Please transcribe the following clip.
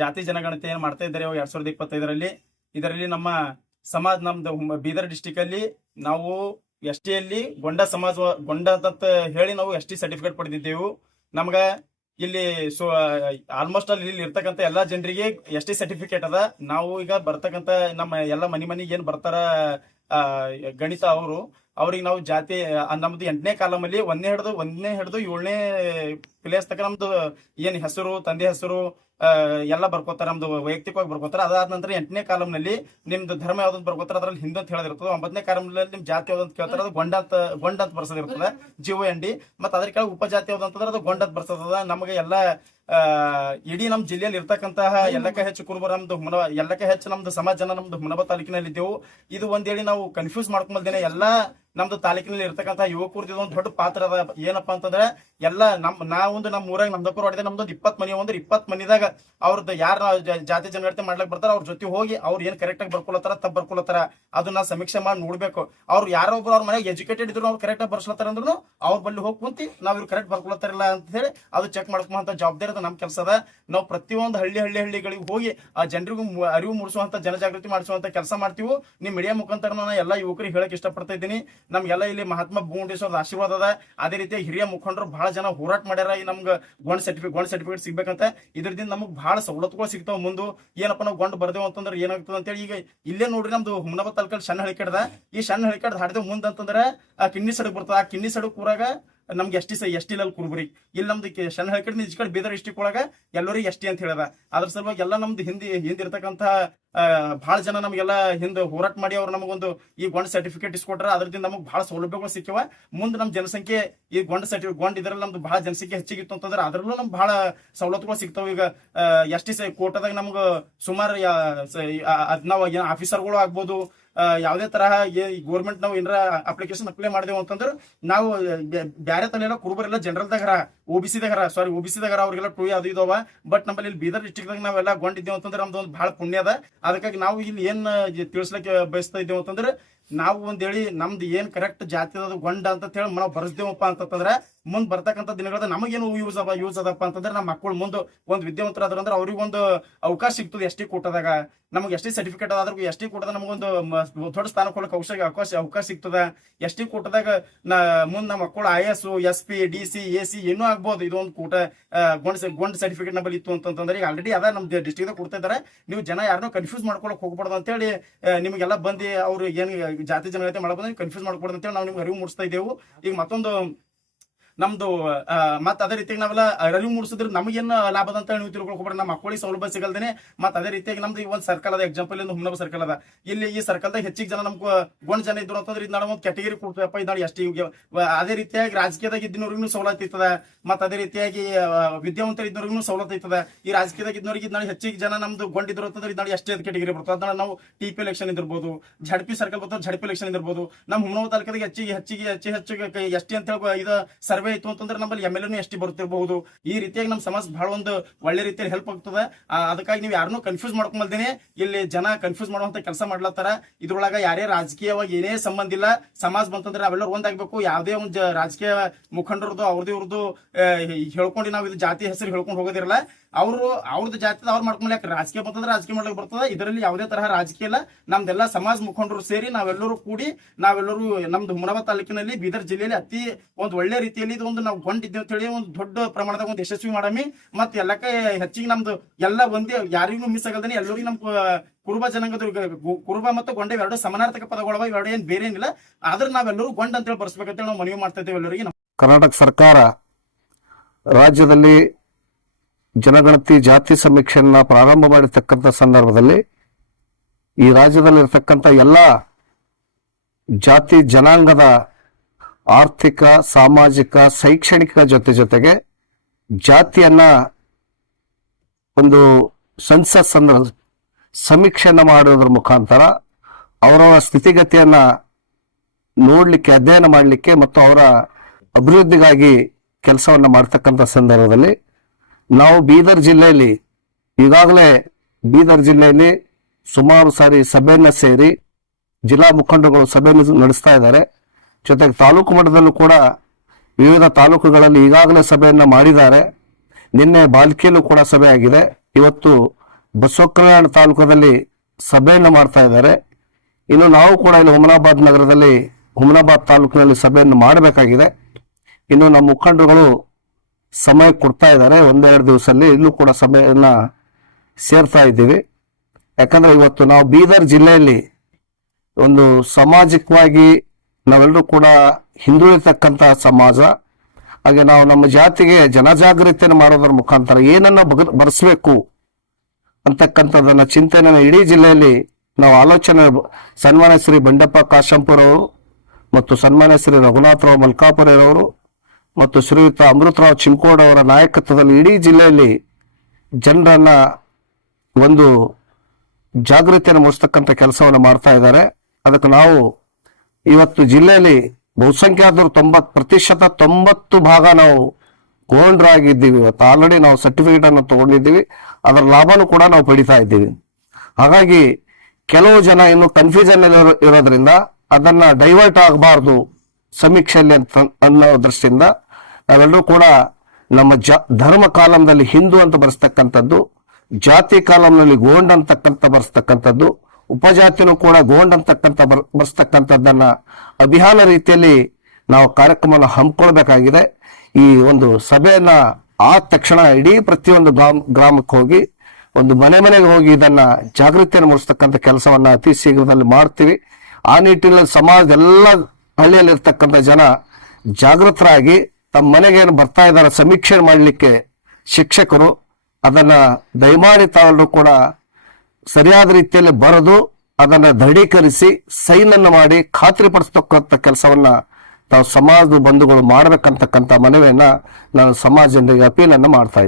ಜಾತಿ ಜನಗಣತಿ ಏನು ಮಾಡ್ತಾ ಇದ್ದಾರೆ ಎರಡ್ ಸಾವಿರದ ಇಪ್ಪತ್ತೈದರಲ್ಲಿ. ಇದರಲ್ಲಿ ನಮ್ಮ ಸಮಾಜ, ನಮ್ದು ಬೀದರ್ ಡಿಸ್ಟಿಕ್ ಅಲ್ಲಿ ನಾವು ಎಸ್ ಟಿ ಅಲ್ಲಿ ಗೊಂಡ ಸಮಾಜ, ಗೊಂಡ ಅಂತ ಹೇಳಿ ನಾವು ಎಸ್ ಟಿ ಸರ್ಟಿಫಿಕೇಟ್ ಪಡೆದಿದ್ದೆವು. ನಮ್ಗ ಇಲ್ಲಿ ಆಲ್ಮೋಸ್ಟ್ ಅಲ್ಲಿ ಇಲ್ಲಿ ಇರ್ತಕ್ಕಂಥ ಎಲ್ಲಾ ಜನರಿಗೆ ಎಸ್ ಟಿ ಸರ್ಟಿಫಿಕೇಟ್ ಅದ. ನಾವು ಈಗ ಬರ್ತಕ್ಕಂಥ ನಮ್ಮ ಎಲ್ಲ ಮನಿ ಮನಿಗೆ ಏನ್ ಬರ್ತಾರ ಗಣಿತ ಅವರು ಅವ್ರಿಗೆ ನಾವು ಜಾತಿ ನಮ್ದು ಎಂಟನೇ ಕಾಲಮಲ್ಲಿ ಒಂದನೇ ಹಿಡಿದು ಒಂದನೇ ಹಿಡಿದು ಏಳನೇ ಪ್ಲೇಸ್ ತನಕ ನಮ್ದು ಏನ್ ಹೆಸರು, ತಂದೆ ಹೆಸರು ಎಲ್ಲ ಬರ್ಕೋತಾರೆ, ನಮ್ದು ವೈಯಕ್ತಿಕವಾಗಿ ಬರ್ಕೋತಾರೆ. ಅದಾದ ನಂತರ ಎಂಟನೇ ಕಾಲಂನಲ್ಲಿ ನಿಮ್ದು ಧರ್ಮ ಯಾವ್ದು ಬರ್ಕೋತಾರ, ಅದ್ರಲ್ಲಿ ಹಿಂದೂ ಅಂತ ಹೇಳದಿರ್ತದೆ. ಒಂಬತ್ತನೇ ಕಾಲಂನಲ್ಲಿ ನಿಮ್ ಜಾತಿ ಯಾವ್ದು ಅಂತ ಕೇಳ್ತಾರೆ, ಅದು ಗೊಂಡ ಅಂತ ಗೊಂಡ ಅಂತ ಬರ್ಸೋದಿರ್ತದೆ, ಜೀವ ಎಂಡಿ. ಮತ್ತೆ ಅದ್ರ ಕೆಳಗೆ ಉಪಜಾತಿ ಯಾವ್ದು ಅಂತಂದ್ರೆ ಅದು ಗೊಂಡ ಅಂತ ಬರ್ಸದ ನಮಗೆ ಎಲ್ಲ ಇಡೀ ನಮ್ ಜಿಲ್ಲೆಯಲ್ಲಿ ಇರ್ತಕ್ಕಂತಹ ಎಲ್ಲಕ್ಕ ಹೆಚ್ಚು ಕುರುಬರ ನಮ್ದು ಹುಮನ, ಎಲ್ಲಕ್ಕ ಹೆಚ್ಚು ನಮ್ದು ಸಮಾಜ ಜನ ನಮ್ದು ಹುಮನಬ ತಾಲೂಕಿನಲ್ಲಿ ಇದ್ದೆವು ಇದು ಒಂದೇಳಿ ನಾವು ಕನ್ಫ್ಯೂಸ್ ಮಾಡ್ಕೊಂಬಲ್ದೇನೆ ಎಲ್ಲಾ ನಮ್ದು ತಾಲೂಕಿನಲ್ಲಿ ಇರ್ತಕ್ಕಂಥ ಯುವಕರದ್ದು ಒಂದು ದೊಡ್ಡ ಪಾತ್ರ ಅದ. ಏನಪ್ಪಾ ಅಂತಂದ್ರೆ, ಎಲ್ಲ ನಮ್ ನಾವೊಂದು ನಮ್ಮ ಊರಾಗ ನಮ್ದಕ್ಕೂ ಹೊಡೆದ ನಮ್ದೊಂದು ಇಪ್ಪತ್ ಮನಿ ಒಂದ್ರ ಇಪ್ಪತ್ ಮನಿದಾಗ ಅವ್ರದ್ದು ಯಾರ ಜಾತಿ ಜನಗಣತಿ ಮಾಡ್ಲಕ್ ಬರ್ತಾರ ಅವ್ರ ಜೊತೆ ಹೋಗಿ ಅವ್ರು ಏನ್ ಕರೆಕ್ಟ್ ಆಗಿ ಬರ್ಕೊಳತ್ತಾರ, ತಪ್ಪ ಬರ್ಕೊಳತ್ತಾರ, ಅದನ್ನ ಸಮೀಕ್ಷೆ ಮಾಡಿ ನೋಡ್ಬೇಕು. ಅವ್ರು ಯಾರೋ ಒಬ್ರು ಅವ್ರ ಮನೆಗೆ ಎಜುಕೇಟೆಡ್ ಇದ್ರು ಅವ್ರು ಕರೆಕ್ಟ್ ಆಗಿ ಬರ್ಸ್ಲತ್ತಾರ ಅಂದ್ರೂ ಅವ್ರ ಬಲ್ಲಿ ಹೋಗಿ ಕುಂತಿ ನಾವ್ ಇವ್ರು ಕರೆಕ್ಟ್ ಬರ್ಕೊಳತ್ತಾರಿಲ್ಲ ಅಂತ ಹೇಳಿ ಅದು ಚೆಕ್ ಮಾಡ್ಕೊಂಬಂತ ಜವಾಬ್ದಾರಿ ಅದು ನಮ್ಮ ಕೆಲಸ ಅದ. ನಾವು ಪ್ರತಿಯೊಂದು ಹಳ್ಳಿ ಹಳ್ಳಿ ಹಳ್ಳಿಗಳಿಗೆ ಹೋಗಿ ಆ ಜನರಿಗೂ ಅರಿವು ಮೂಡಿಸುವಂತ ಜನಜಾಗೃತಿ ಮಾಡಿಸುವಂತ ಕೆಲಸ ಮಾಡ್ತೀವಿ. ನಿಮ್ ಮೀಡಿಯಾ ಮುಖಾಂತರ ನಾನು ಎಲ್ಲಾ ಯುವಕರಿಗೆ ಹೇಳಕ್ ಇಷ್ಟಪಡ್ತಾ ಇದ್ದೀನಿ. ನಮ್ಗೆಲ್ಲ ಇಲ್ಲಿ ಮಹಾತ್ಮ ಭೂಮಂಡೇಶ್ವರದ ಆಶೀರ್ವಾದ ಅದ. ಅದೇ ರೀತಿ ಹಿರಿಯ ಮುಖಂಡರು ಬಹಳ ಜನ ಹೋರಾಟ ಮಾಡ್ಯಾರ. ಈ ನಮ್ಗೆ ಗೊಂಡ್ ಸರ್ಟಿಫಿಕೇಟ್ ಗೊಂಡ್ ಸರ್ಟಿಫಿಕೇಟ್ ಸಿಗ್ಬೇಕಂತ. ಇದರಿಂದ ನಮಗೆ ಬಹಳ ಸವಲತ್ತುಗಳು ಸಿಗ್ತಾವ ಮುಂದೆ. ಏನಪ್ಪ ನಾವು ಗೊಂಡ್ ಬರ್ದೇವು ಅಂತಂದ್ರೆ ಏನಾಗ್ತದೆ ಅಂತೇಳಿ ಈಗ ಇಲ್ಲೇ ನೋಡ್ರಿ ನಮ್ದು ಹುಮನಾಬಾದ್ ತಾಲೂಕಲ್ಲಿ ಸಣ್ಣ ಹಳಿಕೆಡ್ದ ಈ ಸಣ್ಣ ಹಳಿಕೆಡ್ ಹಾಡಿದ ಮುಂದೆ ಅಂತಂದ್ರೆ ಆ ಕಿನ್ನಿ ಸಡಕ್ ಬರ್ತದ. ಆ ಕಿನ್ನಿ ಸಡಕ್ ಊರಾಗ ನಮ್ಗೆ ಎಷ್ಟಿ ಸ ಎಷ್ಟಿ ಲಲ್ ಕುರುಬರಿ. ಇಲ್ಲಿ ನಮ್ದು ಸಣ್ಣ ಹಳಿಕೆಡ್ ನಿಜ ಕಡೆ ಬೀದರ್ ಡಿಸ್ಟಿಕ್ ಒಳಗ ಎಲ್ಲರಿಗೆ ಎಷ್ಟಿ ಅಂತ ಹೇಳದ ಅದ್ರ ಸಲುವಾಗಿ ಎಲ್ಲ ನಮ್ದು ಹಿಂದಿ ಹಿಂದಿರ್ತಕ್ಕಂಥ ಬಹಳ ಜನ ನಮಗೆಲ್ಲ ಹಿಂದೆ ಹೋರಾಟ ಮಾಡಿ ಅವ್ರು ನಮಗೊಂದು ಈ ಗೊಂಡ್ ಸರ್ಟಿಫಿಕೇಟ್ ಇಸ್ಕೊಟ್ರ ಅದರಿಂದ ನಮಗೆ ಬಹಳ ಸೌಲಭ್ಯಗಳು ಸಿಕ್ಕಿವ. ಮುಂದೆ ನಮ್ಮ ಜನಸಂಖ್ಯೆ ಈ ಗೊಂಡ್ ಸರ್ಟಿಫಿಕೇಟ್ ಗೊಂಡ್ ಇದ್ರಲ್ಲಿ ನಮ್ದು ಬಹಳ ಜನಸಂಖ್ಯೆ ಹೆಚ್ಚಿಗಿತ್ತು ಅಂತಂದ್ರೆ ಅದರಲ್ಲೂ ನಮ್ಗೆ ಬಹಳ ಸವಲತ್ತುಗಳು ಸಿಗ್ತಾವ. ಈಗ ಎಷ್ಟಿ ಸಿ ಕೋಟದಾಗ ನಮ್ಗೆ ಸುಮಾರು ನಾವು ಆಫೀಸರ್ಗಳು ಆಗ್ಬೋದು ಯಾವುದೇ ತರಹ ಗೌರ್ಮೆಂಟ್ ನಾವು ಏನಾರ ಅಪ್ಲಿಕೇಶನ್ ಅಪ್ಲೈ ಮಾಡಿದೆವು ಅಂತಂದ್ರೆ ನಾವು ಬ್ಯಾ- ಬ್ಯಾರೆ ತಲೆಲ್ಲ ಕುರುಬರೆಲ್ಲ ಜನರಲ್ದಾಗರ ಒ ಬಿ ಸಿದಾಗರ ಸಾರಿ ಒ ಬಿ ಸಿದಾಗರ ಅವ್ರಿಗೆಲ್ಲ ಟೂ ಅದು ಇದಾವ. ಬಟ್ ನಮ್ಮಲ್ಲಿ ಬೀದರ್ ಡಿಸ್ಟಿಕ್ದಾಗ ನಾವೆಲ್ಲ ಗೊಂಡಿದ್ದೇವೆ ಅಂತಂದ್ರೆ ನಮ್ದು ಒಂದು ಬಹಳ ಪುಣ್ಯ ಅದ. ಅದಕ್ಕಾಗಿ ನಾವು ಇಲ್ಲಿ ಏನ್ ತಿಳಿಸ್ಲಿಕ್ಕೆ ಬಯಸ್ತಾ ಇದ್ದೇವೆ ಅಂತಂದ್ರೆ, ನಾವು ಒಂದ್ ಹೇಳಿ ನಮ್ದು ಏನ್ ಕರೆಕ್ಟ್ ಜಾತಿ ಗೊಂಡ ಅಂತ ಹೇಳಿ ನಾವು ಬರ್ಸ್ದೇವಪ್ಪ ಅಂತಂದ್ರೆ ಮುಂದ್ ಬರ್ತಕ್ಕಂಥ ದಿನಗಳಲ್ಲಿ ನಮಗೇನು ಯೂಸ್ ಅದ ಯೂಸ್ ಅದಪ್ಪ ಅಂತಂದ್ರೆ ನಮ್ಮ ಮಕ್ಕಳು ಮುಂದೆ ಒಂದು ವಿದ್ಯಾವಂತರಾದ್ರ ಅಂದ್ರೆ ಅವ್ರಿಗೊಂದು ಅವಕಾಶ ಸಿಗ್ತದೆ ಎಸ್ ಟಿ ಕೂಟದಾಗ. ನಮಗೆ ಸರ್ಟಿಫಿಕೇಟ್ ಅದಾದ್ರೂ ಎಸ್ ಟಿ ಕೂಟದ ನಮಗೊಂದು ದೊಡ್ಡ ಸ್ಥಾನ ಕೊಡಕ್ಕೆ ಅವಕಾಶ ಅವಕಾಶ ಅವಕಾಶ ಸಿಗ್ತದ. ಎಸ್ ಟಿ ಕೂಟದಾಗ ನಾ, ಮುಂದೆ ನಮ್ಮ ಮಕ್ಕಳು I S S P D C A C ಏನೂ ಆಗ್ಬೋದು. ಇದೊಂದು ಕೂಟ ಗೊಂಡ್ ಗೊಂಡ್ ಸರ್ಟಿಫಿಕೇಟ್ ನಂಬಲ್ಲಿ ಇತ್ತು ಅಂತಂದ್ರೆ ಈಗ ಆಲ್ರೆಡಿ ಅದ ನಮ್ಮ ಡಿಸ್ಟಿಕ್ದಾಗ ಕೊಡ್ತಾ ಇದಾರೆ. ನೀವು ಜನ ಯಾರನ್ನೂ ಕನ್ಫ್ಯೂಸ್ ಮಾಡ್ಕೊಳಕ್ ಹೋಗ್ಬಾರ್ದು ಅಂತೇಳಿ ನಿಮಗೆಲ್ಲ ಬಂದು ಅವ್ರು ಏನು ಜಾತಿ ಜನಗಣತಿ ಮಾಡಬಹುದು ಕನ್ಫ್ಯೂಸ್ ಮಾಡ್ಕೊಡ್ದು ಅಂತೇಳಿ ನಾವು ನಿಮ್ಗೆ ಅರಿವು ಮೂಡಿಸ್ತಾ ಇದ್ದೇವೆ. ಈಗ ಮತ್ತೊಂದು ನಮ್ದು ಮತ್ತೆ ಅದೇ ರೀತಿಯಾಗಿ ನಾವೆಲ್ಲ ಅರಿವು ಮೂಡಿಸಿದ್ರೆ ನಮಗೇನು ಲಾಭ ಅದ ಅಂತ ನೀವು ತಿಳ್ಕೊಳ್ಕೊಬೇಡ. ನಮ್ಮ ಮಕ್ಕಳಿಗೆ ಸೌಲಭ್ಯ ಸಿಗಲ್ದೇನೆ, ಮತ್ತೆ ಅದೇ ರೀತಿಯಾಗಿ ನಮ್ದು ಈ ಒಂದು ಸರ್ಕಲ್ ಅದ. ಎಕ್ಸಾಂಪಲ್ ಇಂದ ಹುಮ್ನಬ ಸರ್ಕಲ್ ಅದ. ಇಲ್ಲಿ ಈ ಸರ್ಕಲ್ದಾಗ ಹೆಚ್ಚಿಗೆ ಜನ ನಮ್ಗೆ ಗೊಂಡ್ ಜನ ಇದ್ರು ಅಂತಂದ್ರೆ ಇದು ನಾವು ಒಂದು ಕ್ಯಾಟಗರಿ ಕೊಡ್ತೀವಪ್ಪ ಇದು ಎಷ್ಟು ಅದೇ ರೀತಿಯಾಗಿ ರಾಜಕೀಯದಾಗ ಇದ್ದಿನವ್ರಿಗೂ ಸವಲತ್ತು ಇರ್ತದ. ಮತ್ತೆ ಅದೇ ರೀತಿಯಾಗಿ ವಿದ್ಯಾವಂತರ ಇದ್ದವ್ರಿಗೂ ಸವಲತ್ತು ಇರ್ತದ. ಈ ರಾಜಕೀಯದಾಗ ಇದ್ದವ್ರಿಗೆ ಇದು ಹೆಚ್ಚಿಗೆ ಜನ ನಮ್ದು ಗೊಂಡ್ ಇದ್ರು ಅಂತಂದ್ರೆ ಇದು ಎಷ್ಟೇ ಕ್ಯಾಟಗರಿ ಬರ್ತದೆ. ಅದನ್ನ ನಾವು ಟಿ ಪಿ ಎಲೆಕ್ಷನ್ ಇದಿರ್ಬೋದು ಝಡ್ಪಿ ಸರ್ಕಲ್ ಬರ್ತದೆ ಝಡ್ಪಿ ಎಲೆಕ್ಷನ್ ಇರ್ಬೋದು ನಮ್ಮ ಹುಮ್ಮನವ ತಾಲೂಕದಾಗ ಹೆಚ್ಚಿಗೆ ಹೆಚ್ಚಿಗೆ ಹೆಚ್ಚು ಹೆಚ್ಚು ಎಷ್ಟಿ ಅಂತ ಹೇಳಿ ಇದು ಸರ್ವೆ ಇತ್ತು ಅಂತಂದ್ರೆ ನಮ್ಮಲ್ಲಿ ಎಂ ಎಲ್ ಎನು ಎಷ್ಟು ಬರ್ತಿರಬಹುದು. ಈ ರೀತಿಯಾಗಿ ನಮ್ಮ ಸಮಾಜ ಬಹಳ ಒಂದು ಒಳ್ಳೆ ರೀತಿಯಲ್ಲಿ ಹೆಲ್ಪ್ ಆಗ್ತದೆ. ಅದಕ್ಕಾಗಿ ನೀವು ಯಾರನ್ನೂ ಕನ್ಫ್ಯೂಸ್ ಮಾಡ್ಕೊಂಬಲ್ದೇನೆ ಇಲ್ಲಿ ಜನ ಕನ್ಫ್ಯೂಸ್ ಮಾಡುವಂತ ಕೆಲಸ ಮಾಡ್ಲತ್ತಾರ. ಇದ್ರೊಳಗ ಯಾರೇ ರಾಜಕೀಯವಾಗಿ ಏನೇ ಸಂಬಂಧ ಇಲ್ಲ, ಸಮಾಜ ಬಂತಂದ್ರೆ ಅವೆಲ್ಲರೂ ಒಂದಾಗಬೇಕು ಯಾವುದೇ ಒಂದು ರಾಜಕೀಯ ಮುಖಂಡರದು, ಅವ್ರದ್ದು ಇವ್ರದ್ದು ಹೇಳ್ಕೊಂಡು ನಾವು ಇದು ಜಾತಿ ಹೆಸರು ಹೇಳ್ಕೊಂಡು ಹೋಗೋದಿರಲ್ಲ. ಅವರು ಅವ್ರದ್ದು ಜಾತಿ ಅವ್ರು ಮಾಡ್ಕೊಳಕ್ ರಾಜಕೀಯ ಬಂತಂದ್ರೆ ರಾಜಕೀಯ ಮಾಡ್ಲಿಕ್ಕೆ ಬರ್ತದೆ. ಇದರಲ್ಲಿ ಯಾವುದೇ ತರಹ ರಾಜಕೀಯ ಇಲ್ಲ. ನಮ್ದೆಲ್ಲ ಸಮಾಜ ಮುಖಂಡರು ಸೇರಿ ನಾವೆಲ್ಲರೂ ಕೂಡಿ ನಾವೆಲ್ಲರೂ ನಮ್ದು ಹುಮನಾಬಾದ್ ತಾಲೂಕಿನಲ್ಲಿ ಬೀದರ್ ಜಿಲ್ಲೆಯಲ್ಲಿ ಅತಿ ಒಂದು ಒಳ್ಳೆ ರೀತಿಯಲ್ಲಿ ಇದು ಒಂದು ನಾವು ಗೊಂಡಿದ್ದೇವೆ ಅಂತ ಹೇಳಿ ಒಂದು ದೊಡ್ಡ ಪ್ರಮಾಣದಾಗ ಒಂದು ಯಶಸ್ವಿ ಮಾಡಮಿ. ಮತ್ತೆ ಎಲ್ಲಕ್ಕೆ ಹೆಚ್ಚಿಗೆ ನಮ್ದು ಎಲ್ಲ ಒಂದೇ, ಯಾರಿಗೂ ಮಿಸ್ ಆಗಲ್ದೇನೆ ಎಲ್ಲರಿಗೂ ನಮ್ ಕುರುಬ ಜನಾಂಗದ ಕುರುಬ ಮತ್ತು ಗೊಂಡೆ ಎರಡು ಸಮಾನಾರ್ಥಕ ಪದಗಳವ ಎರಡು ಏನ್ ಬೇರೆ ಏನಿಲ್ಲ. ಆದ್ರೆ ನಾವೆಲ್ಲರೂ ಗೊಂಡ ಅಂತ ಹೇಳಿ ಬರ್ಸ್ಬೇಕಂತ ನಾವು ಮನವಿ ಮಾಡ್ತಾ ಇದ್ದೇವೆ ಎಲ್ಲರಿಗೆ. ಕರ್ನಾಟಕ ಸರ್ಕಾರ ರಾಜ್ಯದಲ್ಲಿ ಜನಗಣತಿ ಜಾತಿ ಸಮೀಕ್ಷೆಯನ್ನ ಪ್ರಾರಂಭ ಮಾಡಿರ್ತಕ್ಕಂಥ ಸಂದರ್ಭದಲ್ಲಿ ಈ ರಾಜ್ಯದಲ್ಲಿರ್ತಕ್ಕಂಥ ಎಲ್ಲ ಜಾತಿ ಜನಾಂಗದ ಆರ್ಥಿಕ, ಸಾಮಾಜಿಕ, ಶೈಕ್ಷಣಿಕ ಜೊತೆ ಜೊತೆಗೆ ಜಾತಿಯನ್ನ ಒಂದು ಸೆನ್ಸಸ್ ಸಂದರ್ಭ ಸಮೀಕ್ಷೆಯನ್ನ ಮಾಡೋದ್ರ ಮುಖಾಂತರ ಅವರವರ ಸ್ಥಿತಿಗತಿಯನ್ನ ನೋಡ್ಲಿಕ್ಕೆ, ಅಧ್ಯಯನ ಮಾಡಲಿಕ್ಕೆ ಮತ್ತು ಅವರ ಅಭಿವೃದ್ಧಿಗಾಗಿ ಕೆಲಸವನ್ನ ಮಾಡ್ತಕ್ಕಂಥ ಸಂದರ್ಭದಲ್ಲಿ ನಾವು ಬೀದರ್ ಜಿಲ್ಲೆಯಲ್ಲಿ ಈಗಾಗಲೇ ಬೀದರ್ ಜಿಲ್ಲೆಯಲ್ಲಿ ಸುಮಾರು ಸಾರಿ ಸಭೆಯನ್ನು ಸೇರಿ ಜಿಲ್ಲಾ ಮುಖಂಡರುಗಳು ಸಭೆಯನ್ನು ನಡೆಸ್ತಾ ಇದ್ದಾರೆ. ಜೊತೆಗೆ ತಾಲೂಕು ಮಟ್ಟದಲ್ಲೂ ಕೂಡ ವಿವಿಧ ತಾಲೂಕುಗಳಲ್ಲಿ ಈಗಾಗಲೇ ಸಭೆಯನ್ನು ಮಾಡಿದ್ದಾರೆ. ನಿನ್ನೆ ಬಾಲ್ಕಿಯಲ್ಲೂ ಕೂಡ ಸಭೆ ಆಗಿದೆ. ಇವತ್ತು ಬಸವಕಲ್ಯಾಣ ತಾಲೂಕದಲ್ಲಿ ಸಭೆಯನ್ನು ಮಾಡ್ತಾ ಇದ್ದಾರೆ. ಇನ್ನು ನಾವು ಕೂಡ ಇಲ್ಲಿ ಹುಮನಾಬಾದ್ ನಗರದಲ್ಲಿ ಹುಮನಾಬಾದ್ ತಾಲೂಕಿನಲ್ಲಿ ಸಭೆಯನ್ನು ಮಾಡಬೇಕಾಗಿದೆ. ಇನ್ನು ನಮ್ಮ ಮುಖಂಡರುಗಳು ಸಮಯ ಕೊಡ್ತಾ ಇದ್ದಾರೆ. ಒಂದೆರಡು ದಿವಸದಲ್ಲಿ ಇಲ್ಲೂ ಕೂಡ ಸಭೆಯನ್ನು ಸೇರ್ತಾ ಇದ್ದೀವಿ. ಯಾಕಂದ್ರೆ ಇವತ್ತು ನಾವು ಬೀದರ್ ಜಿಲ್ಲೆಯಲ್ಲಿ ಒಂದು ಸಾಮಾಜಿಕವಾಗಿ ನಾವೆಲ್ಲರೂ ಕೂಡ ಹಿಂದುಳಿತಕ್ಕಂತಹ ಸಮಾಜ, ಹಾಗೆ ನಾವು ನಮ್ಮ ಜಾತಿಗೆ ಜನಜಾಗೃತಿಯನ್ನು ಮಾಡೋದ್ರ ಮುಖಾಂತರ ಏನನ್ನ ಬಗ, ಬರೆಸಬೇಕು ಅಂತಕ್ಕಂಥದ್ದನ್ನ ಚಿಂತನೆಯನ್ನು ಇಡೀ ಜಿಲ್ಲೆಯಲ್ಲಿ ನಾವು ಆಲೋಚನೆ ಸನ್ಮಾನ್ಯ ಶ್ರೀ ಬಂಡಪ್ಪ ಕಾಶಂಪುರ್ ಅವರು ಮತ್ತು ಸನ್ಮಾನ್ಯ ಶ್ರೀ ರಘುನಾಥರಾವ್ ಮಲ್ಕಾಪುರವರು ಮತ್ತು ಶ್ರೀಯುತ ಅಮೃತರಾವ್ ಚಿಂಕೋಡ್ ಅವರ ನಾಯಕತ್ವದಲ್ಲಿ ಇಡೀ ಜಿಲ್ಲೆಯಲ್ಲಿ ಜನರನ್ನ ಒಂದು ಜಾಗೃತಿಯನ್ನು ಮೂಡಿಸ್ತಕ್ಕಂಥ ಕೆಲಸವನ್ನು ಮಾಡ್ತಾ ಇದ್ದಾರೆ. ಅದಕ್ಕೆ ನಾವು ಇವತ್ತು ಜಿಲ್ಲೆಯಲ್ಲಿ ಬಹುಸಂಖ್ಯಾತರು ತೊಂಬತ್ ಪ್ರತಿಶತ ತೊಂಬತ್ತು ಭಾಗ ನಾವು ಗೋಲ್ಡ್ರಾಗಿದ್ದೀವಿ ಇವತ್ತು. ಆಲ್ರೆಡಿ ನಾವು ಸರ್ಟಿಫಿಕೇಟ್ ಅನ್ನು ತಗೊಂಡಿದ್ದೀವಿ. ಅದರ ಲಾಭನು ಕೂಡ ನಾವು ಪಡಿತಾ ಇದ್ದೀವಿ. ಹಾಗಾಗಿ ಕೆಲವು ಜನ ಇನ್ನು ಕನ್ಫ್ಯೂಷನ್ ಇರೋದ್ರಿಂದ ಅದನ್ನ ಡೈವರ್ಟ್ ಆಗಬಾರ್ದು ಸಮೀಕ್ಷೆಯಲ್ಲಿ ಅಂತ ಅನ್ನೋ ದೃಷ್ಟಿಯಿಂದ ನಾವೆಲ್ಲರೂ ಕೂಡ ನಮ್ಮ ಜ ಧರ್ಮ ಕಾಲಂನಲ್ಲಿ ಹಿಂದೂ ಅಂತ ಬರೆಸ್ತಕ್ಕಂಥದ್ದು, ಜಾತಿ ಕಾಲಂನಲ್ಲಿ ಗೋಂಡ್ ಅಂತಕ್ಕಂಥ ಬರೆಸ್ತಕ್ಕಂಥದ್ದು ಉಪಜಾತಿನೂ ಕೂಡ ಗೋಂಡ್ ಅಂತಕ್ಕಂಥ ಬರ್, ಬರ್ಸ್ತಕ್ಕಂಥದ್ದನ್ನ ಅಭಿಯಾನ ರೀತಿಯಲ್ಲಿ ನಾವು ಕಾರ್ಯಕ್ರಮವನ್ನು ಹಮ್ಮಿಕೊಳ್ಬೇಕಾಗಿದೆ. ಈ ಒಂದು ಸಭೆಯನ್ನ ಆದ ತಕ್ಷಣ ಇಡೀ ಪ್ರತಿಯೊಂದು ಗ್ರಾಮ, ಗ್ರಾಮಕ್ಕೆ ಹೋಗಿ ಒಂದು ಮನೆ ಮನೆಗೆ ಹೋಗಿ ಇದನ್ನ ಜಾಗೃತಿಯನ್ನು ಮೂಡಿಸ್ತಕ್ಕಂಥ ಕೆಲಸವನ್ನ ಅತಿ ಶೀಘ್ರದಲ್ಲಿ ಮಾಡ್ತೀವಿ. ಆ ನಿಟ್ಟಿನಲ್ಲಿ ಸಮಾಜದ ಎಲ್ಲ ಹಳ್ಳಿಯಲ್ಲಿ ಇರ್ತಕ್ಕಂಥ ಜನ ಜಾಗೃತರಾಗಿ ತಮ್ಮ ಮನೆಗೆ ಏನು ಬರ್ತಾ ಇದ್ದಾರೆ ಸಮೀಕ್ಷೆ ಮಾಡಲಿಕ್ಕೆ ಶಿಕ್ಷಕರು, ಅದನ್ನ ದಯಮಾಡಿ ತಾವೆಲ್ಲರೂ ಕೂಡ ಸರಿಯಾದ ರೀತಿಯಲ್ಲಿ ಬರೆದು ಅದನ್ನು ದೃಢೀಕರಿಸಿ ಸೈನ್ ಮಾಡಿ ಖಾತ್ರಿಪಡಿಸ್ತಕ್ಕಂಥ ಕೆಲಸವನ್ನ ತಾವು ಸಮಾಜದ ಬಂಧುಗಳು ಮಾಡಬೇಕಂತಕ್ಕಂಥ ಮನವಿಯನ್ನ ನಾನು ಸಮಾಜ ಅಪೀಲನ್ನು ಮಾಡ್ತಾ